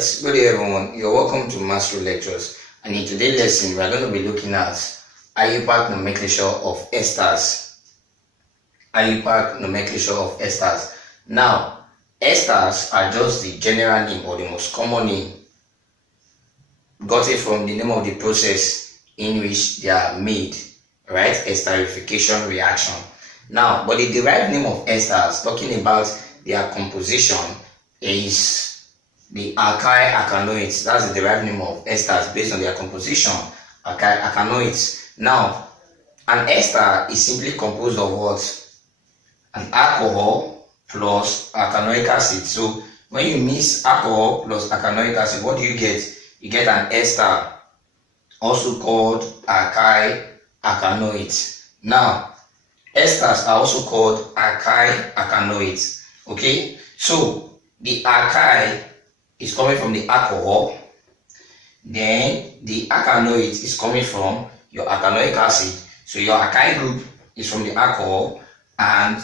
Good day everyone, you're welcome to Mastery Lectures, and in today's lesson we are going to be looking at Iupac nomenclature of esters. Iupac nomenclature of esters. Now, esters are just the general name or the most common name gotten from the name of the process in which they are made, right? Esterification reaction. Now, but the derived name of esters, talking about their composition, is the alkyl alkanoids. That's the derived name of esters based on their composition, alkyl alkanoids. Now, an ester is simply composed of what? An alcohol plus alkanoic acid. So when you mix alcohol plus alkanoic acid, what do you get? You get an ester, also called alkyl alkanoids. Now, esters are also called alkyl alkanoids. Okay, so the alkyl is coming from the alcohol, then the alkanoid is coming from your alkanoic acid. So your alkyl group is from the alcohol, and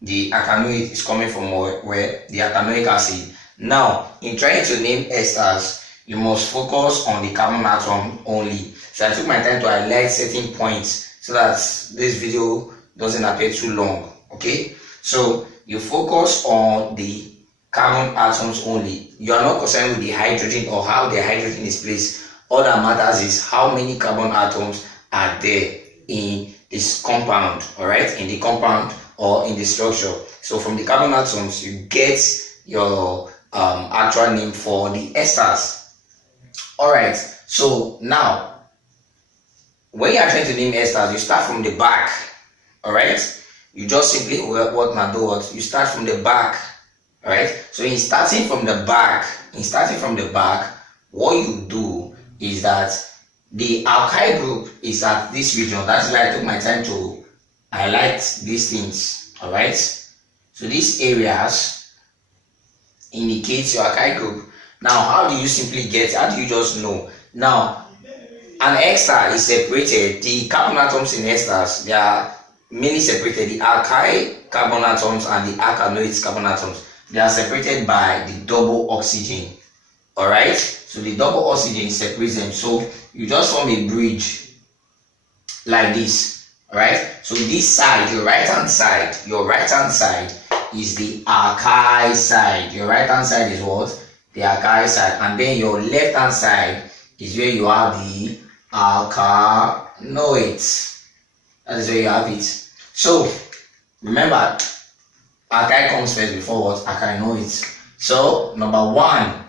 the alkanoid is coming from where the alkanoic acid. Now, in trying to name esters, you must focus on the carbon atom only. So I took my time to highlight certain points so that this video doesn't appear too long. Okay, so you focus on the carbon atoms only. You are not concerned with the hydrogen or how the hydrogen is placed. All that matters is how many carbon atoms are there in this compound, all right, in the compound or in the structure. So from the carbon atoms, you get your actual name for the esters. All right, so now when you are trying to name esters, you start from the back. All right, you just simply you start from the back. Alright, so in starting from the back, what you do is that the alkyl group is at this region. That's why I took my time to highlight these things. Alright, so these areas indicate your alkyl group. Now, how do you simply get? How do you just know? Now, an ester is separated. The carbon atoms in esters, they are mainly separated. The alkyl carbon atoms and the alkanoids carbon atoms, they are separated by the double oxygen. All right, so the double oxygen separates them. So you just form a bridge like this. All right, so this side, your right hand side is the alkyl side. Your right hand side is what? The alkyl side. And then your left hand side is where you have the alkanoids. That is where you have it. So remember, alkyl comes first before what? Alkanoids. So number one,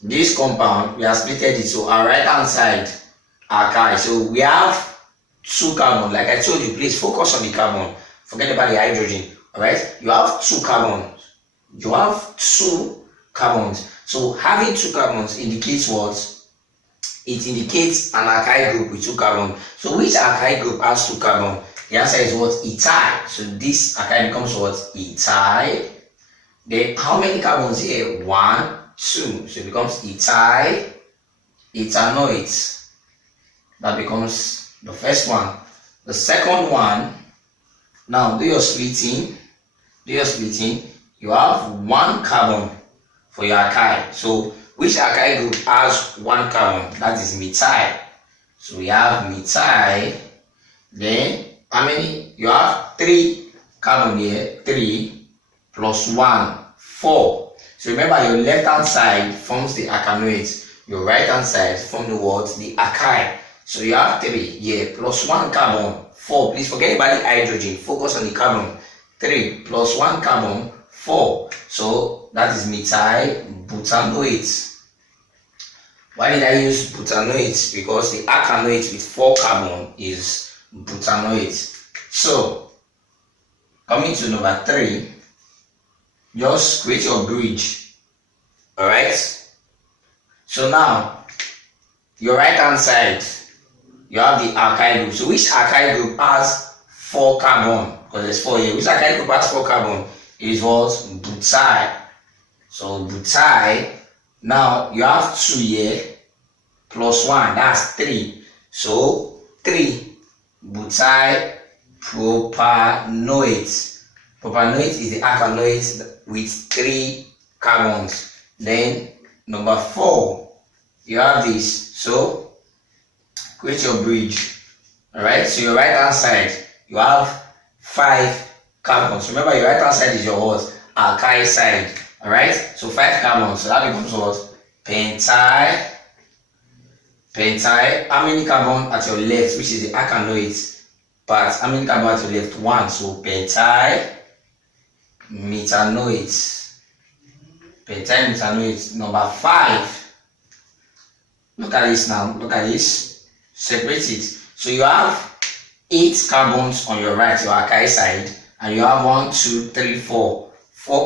this compound, we have split it. So our right hand side, alkyl. So we have two carbon. Like I told you, please focus on the carbon. Forget about the hydrogen. Alright, you have two carbons. So having two carbons indicates what? It indicates an alkyl group with two carbons. So which alkyl group has two carbons? The answer is what? Ethyl. So this alkyl becomes what? Ethyl. Then how many carbons here? 1, 2. So it becomes ethyl, ethanoids. That becomes the first one. The second one, now do your splitting. You have 1 carbon for your alkyl. So which alkyl group has 1 carbon? That is methyl. So we have methyl. Then how many? You have 3 carbon here. 3 plus 1, 4. So remember, your left hand side forms the alkanoids. Your right hand side forms the what? The alkyl. So you have 3 here plus 1 carbon, 4. Please forget about the hydrogen. Focus on the carbon. 3 plus 1 carbon, 4. So that is methyl butanoids. Why did I use butanoids? Because the alkanoid with 4 carbon is butanoids. So coming to number 3, just create your bridge. All right, so now your right hand side, you have the alkyl group. So which alkyl group has 4 carbon? Because there's 4 here. Which alkyl group has 4 carbon? It is what? Butyl. So butyl. Now you have 2 here plus 1, that's 3. So 3 butyl propanoids. Propanoid is the alkanoid with 3 carbons. Then Number 4, you have this. So create your bridge. Alright, so your right hand side, you have 5 carbons. Remember, your right hand side is your what? Alkyl side. Alright, so 5 carbons. So that becomes what? Pentyl. How many carbon at your left, which is the alkanoate part? How many carbon at your left? 1. So pentyl metanoate. Pentyl metanoate. Number 5. Look at this now. Look at this. Separate it. So you have 8 carbons on your right, your alkyl side, and you have 1, 2, 3, 4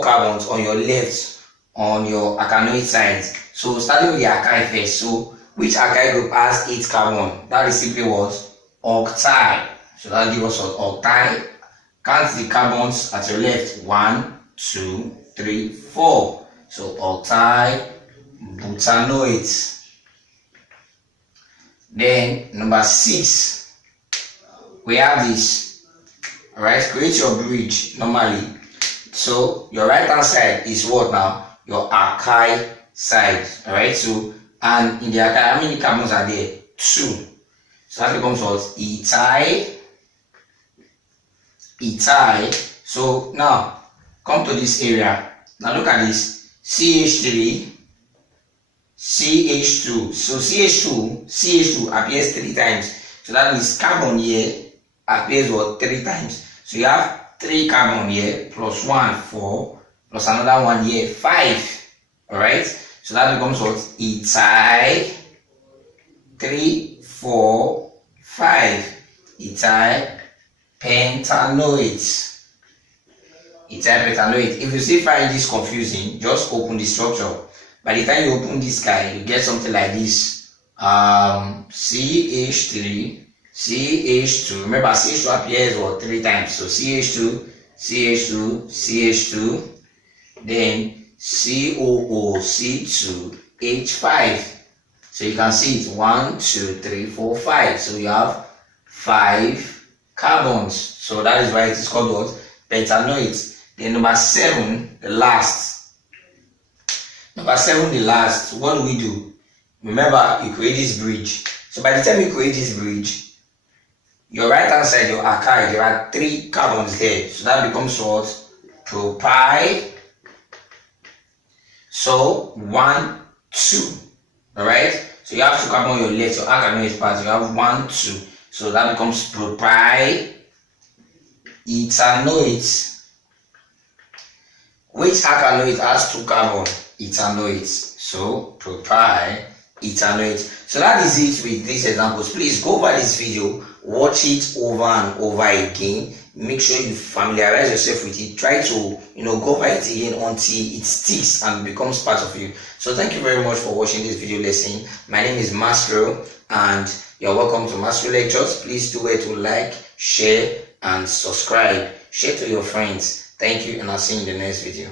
carbons on your left, on your alkanoate side. So starting with the alkyl first. So which alkyl group has 8 carbon? That is simply what? Octyl. So that gives us octyl. Count the carbons at your left. 1, 2, 3, 4. So octyl butanoate. Then number 6, we have this. Alright, create your bridge normally. So your right hand side is what now? Your alkyl side. Alright, so and in the alkyl, how many carbons are there? 2. So that becomes what? Ethyl. So now come to this area. Now look at this. CH3, CH2. So CH2 appears 3 times. So that means carbon here appears what? 3 times. So you have 3 carbon here plus 1, 4, plus another one here, 5. Alright? So that becomes what? Ethyl 3, 4, 5. Ethyl pentanoate. Ethyl pentanoate. If you still find this confusing, just open the structure. By the time you open this guy, you get something like this. CH3, CH2. Remember, CH2 appears what? 3 times. So CH2, CH2, CH2. Then COO, C2, H5. So you can see it 1, 2, 3, 4, 5. So you have 5 carbons. So that is why it is called what? Pentanoate. Then number 7, the last. Number 7, the last. What do we do? Remember, you create this bridge. So by the time you create this bridge, your right hand side, your alkyl, there are 3 carbons there. So that becomes what? Propyl. So 1, 2. Alright? So you have 2 carbon on your left, your alkanoate part. You have 1, 2. So that becomes propyl ethanoate. Which alkanoate has 2 carbon? Ethanoate. So propyl ethanoate. So that is it with these examples. Please go over this video, watch it over and over again. Make sure you familiarize yourself with it. Try to go over it again until it sticks and becomes part of you. So thank you very much for watching this video lesson. My name is Mastro and you're welcome to Mastro Lectures. Please do it to like, share and subscribe. Share to your friends. Thank you, and I'll see you in the next video.